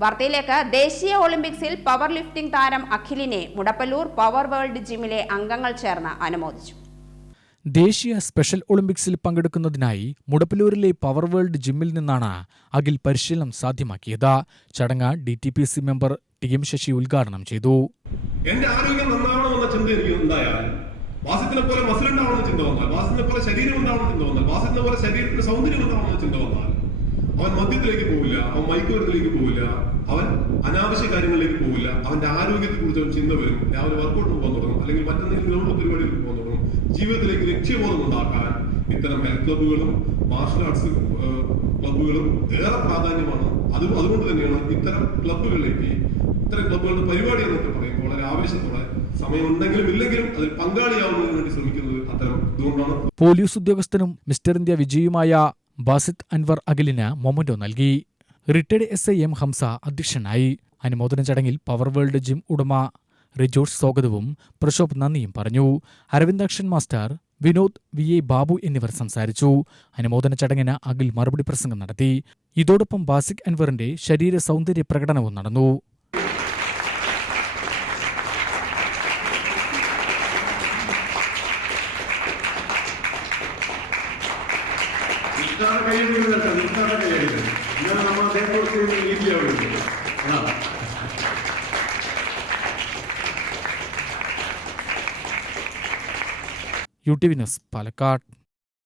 വാർത്തയിലേക്ക്. ദേശീയ ഒളിമ്പിക്സിൽ പവർ ലിഫ്റ്റിംഗ് താരം അഖിലിനെ മുടപ്പല്ലൂർ പവർ വേൾഡ് ജിമ്മിലെ അംഗങ്ങൾ ചേർന്ന് അനുമോദിച്ചു. ദേശീയ സ്പെഷ്യൽ ഒളിമ്പിക്സിൽ പങ്കെടുക്കുന്നതിനായി മുടപ്പല്ലൂരിലെ പവർ വേൾഡ് ജിമ്മിൽ നിന്നാണ് അഖിൽ പരിശീലനം സാധ്യമാക്കിയത്. ചടങ്ങ് DTPC മെമ്പർ TM ശശി ഉദ്ഘാടനം ചെയ്തു. എന്റെ ആരോഗ്യം നന്നാവണമെന്ന ചിന്ത എനിക്ക് ഉണ്ടായാൽ, വാസത്തിനെ പോലെ മസിൽ ഉണ്ടാവണമെന്ന ചിന്ത വന്നാൽ, വാസത്തിനെ പോലെ ശരീരം ഉണ്ടാവണമെന്ന ചിന്ത വന്നാൽ, വാസത്തിനെ പോലെ ശരീരത്തിന്റെ സൗന്ദര്യം ഉണ്ടാവണമെന്ന ചിന്ത വന്നാൽ, അവൻ മദ്യത്തിലേക്ക് പോവില്ല, അവൻ മയക്കുമരുന്നിലേക്ക് പോവില്ല, അവൻ അനാവശ്യ കാര്യങ്ങളിലേക്ക് പോവില്ല. അവന്റെ ആരോഗ്യത്തെ കുറിച്ച് അവൻ ചിന്ത വരും. രാവിലെ വർക്കൗട്ട് പോകാൻ തുടങ്ങും, അല്ലെങ്കിൽ മറ്റെന്തെങ്കിലും ഗ്രൗണ്ട് പരിപാടികൾക്ക് പോകാൻ തുടങ്ങും. ജീവിതത്തിലേക്ക് ലക്ഷ്യബോധം ഉണ്ടാക്കാൻ ഇത്തരം ഹെൽത്ത് ക്ലബ്ബുകളും മാർഷൽ ആർട്സ് ക്ലബ്ബുകളും ഏറെ പ്രാധാന്യമാണ്. അതുകൊണ്ട് തന്നെയാണ് ഇത്തരം ക്ലബ്ബുകളുടെ പരിപാടി എന്നൊക്കെ പറയുമ്പോൾ വളരെ ആവേശത്തോടെ സമയമുണ്ടെങ്കിലും ഇല്ലെങ്കിലും അതിൽ പങ്കാളിയാവുന്നതിന് വേണ്ടി ശ്രമിക്കുന്നത് അത്തരം ഇതുകൊണ്ടാണ്. പോലീസ് ഉദ്യോഗസ്ഥനും മിസ്റ്റർ ഇന്ത്യ വിജയിയുമായ ബാസിത് അൻവർ അഖിലിന് മൊമന്റോ നൽകി. റിട്ടയർഡ് SI M ഹംസ അധ്യക്ഷനായി. അനുമോദന ചടങ്ങിൽ പവർ വേൾഡ് ജിം ഉടമ റിജോഷ് സ്വാഗതവും പ്രശോഭ് നന്ദിയും പറഞ്ഞു. അരവിന്ദാക്ഷൻ മാസ്റ്റർ, വിനോദ് VA ബാബു എന്നിവർ സംസാരിച്ചു. അനുമോദന ചടങ്ങിന് അഖിൽ മറുപടി പ്രസംഗം നടത്തി. ഇതോടൊപ്പം ബാസിക് അൻവറിന്റെ ശരീര സൗന്ദര്യ പ്രകടനവും നടന്നു. UTV news Palakkad.